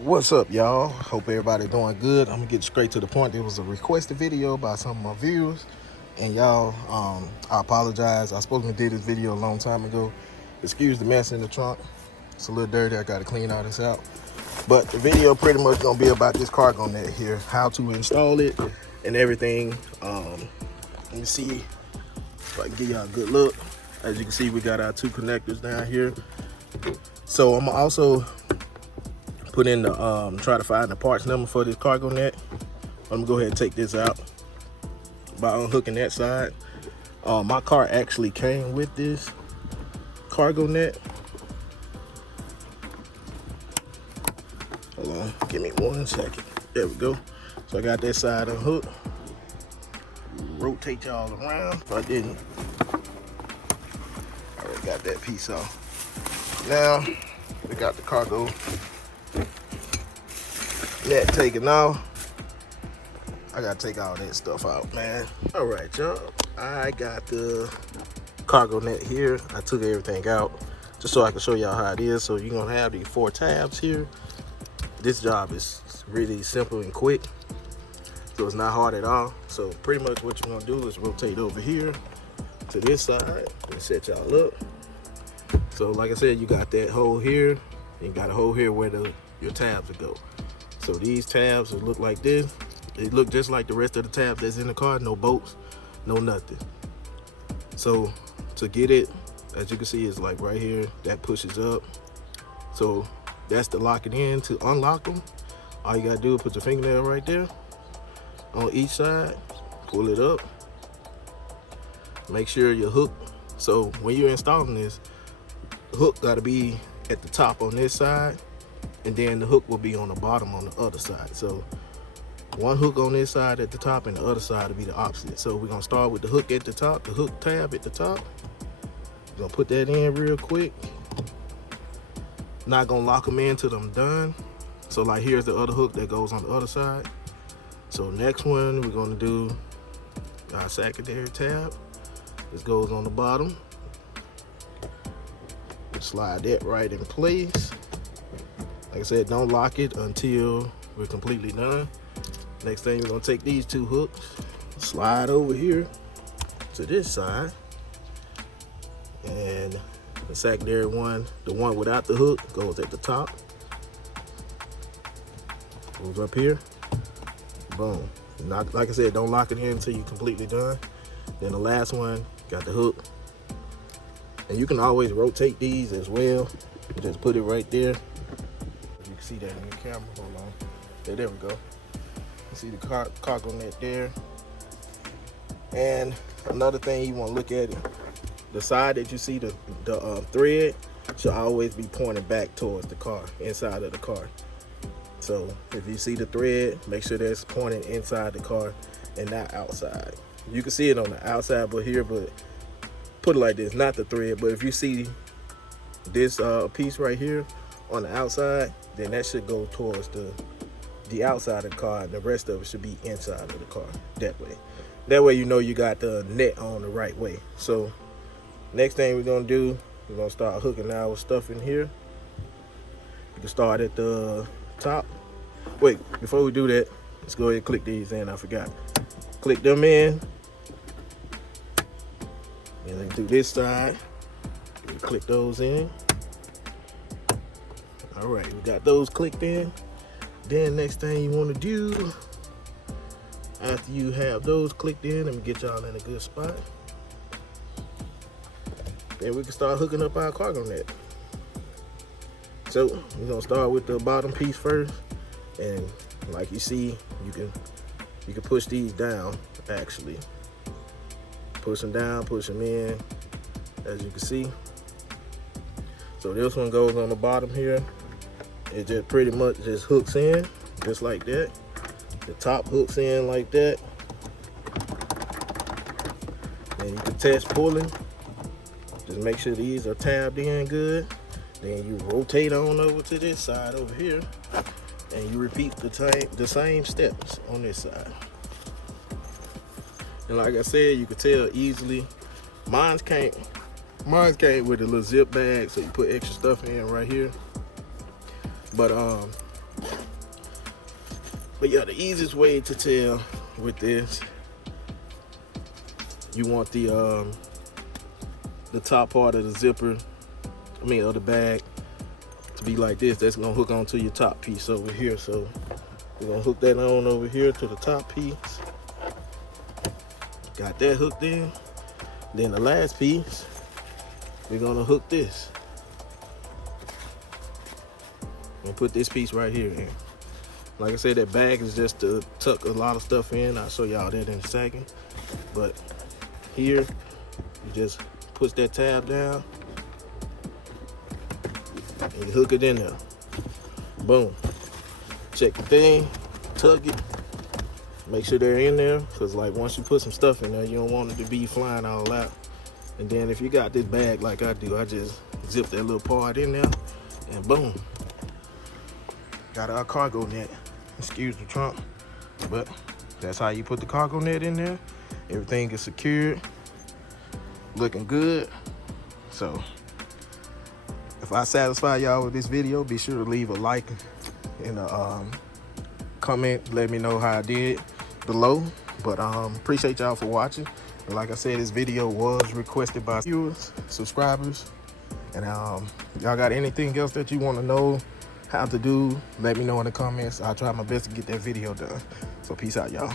What's up, y'all? Hope everybody doing good. I'm gonna get straight to the point. It was a requested video by some of my viewers, and y'all, I apologize. I supposed to did this video a long time ago. Excuse the mess in the trunk. It's a little dirty. I gotta clean all this out. But the video pretty much gonna be about this cargo net here, how to install it and everything. Let me see if I can give y'all a good look. As you can see, we got our two connectors down here. So I'm also put in the try to find the parts number for this cargo net. I'm gonna go ahead and take this out by unhooking that side. My car actually came with this cargo net. Hold on, give me 1 second. There we go. So I got that side unhooked. Rotate y'all around. If I didn't, I already got that piece off. Now we got the cargo net taken off. I gotta take all that stuff out, man. All right, y'all. I got the cargo net here. I took everything out just so I can show y'all how it is. So you're gonna have these 4 tabs here. This job is really simple and quick, so it's not hard at all. So pretty much what you're gonna do is rotate over here to this side and set y'all up. So like I said, you got that hole here, and you got a hole here where your tabs will go. So these tabs will look like this. They look just like the rest of the tabs that's in the car, no bolts, no nothing. So to get it, as you can see, it's like right here, that pushes up. So that's to lock it in. To unlock them, all you gotta do is put your fingernail right there on each side, pull it up, make sure your hook. So when you're installing this, the hook gotta be at the top on this side, and then the hook will be on the bottom on the other side. So one hook on this side at the top, and the other side will be the opposite. So we're gonna start with the hook at the top, the hook tab at the top. We're gonna put that in real quick. Not gonna lock them in till I'm done. So like here's the other hook that goes on the other side. So next one, we're gonna do our secondary tab. This goes on the bottom. Slide that right in place. Like I said, don't lock it until we're completely done. Next thing, we're gonna take these 2 hooks, slide over here to this side, and the secondary one, the one without the hook, goes at the top. Goes up here, boom. Not, like I said, don't lock it in until you're completely done. Then the last one, got the hook. And you can always rotate these as well. Just put it right there. You can see that in the camera, hold on. There we go. You see the cargo net there. And another thing you wanna look at, the side that you see the thread should always be pointing back towards the car, inside of the car. So if you see the thread, make sure that's pointing inside the car and not outside. You can see it on the outside, but put it like this, not the thread, but if you see this piece right here on the outside, then that should go towards the outside of the car, and the rest of it should be inside of the car, that way. That way you know you got the net on the right way. So next thing we're gonna do, we're gonna start hooking our stuff in here. You can start at the top. Wait, before we do that, let's go ahead and click these in, I forgot. Click them in. And then do this side, we click those in. All right, we got those clicked in. Then next thing you wanna do, after you have those clicked in, let me get y'all in a good spot. Then we can start hooking up our cargo net. So we're gonna start with the bottom piece first. And like you see, you can push these down actually. Push them down, push them in, as you can see. So this one goes on the bottom here. It just pretty much just hooks in, just like that. The top hooks in like that. And you can test pulling. Just make sure these are tabbed in good. Then you rotate on over to this side over here, and you repeat the same steps on this side. And like I said, you can tell easily. Mine came with a little zip bag, so you put extra stuff in right here. But But yeah, the easiest way to tell with this, you want the top part of the zipper, of the bag, to be like this. That's gonna hook onto your top piece over here. So we're gonna hook that on over here to the top piece. Got that hooked in. Then the last piece, we're gonna hook this. And put this piece right here in. Like I said, that bag is just to tuck a lot of stuff in. I'll show y'all that in a second. But here, you just push that tab down and you hook it in there. Boom. Check the thing, tug it, make sure they're in there, because like once you put some stuff in there, you don't want it to be flying all out. And then if you got this bag like I do, I just zip that little part in there and boom. Got our cargo net. Excuse the trunk, but that's how you put the cargo net in there. Everything is secured, looking good. So if I satisfy y'all with this video, be sure to leave a like and a comment. Let me know how I did below. But appreciate y'all for watching. And like I said, this video was requested by viewers, subscribers. And y'all got anything else that you want to know how to do, let me know in the comments. I'll try my best to get that video done. So peace out, y'all.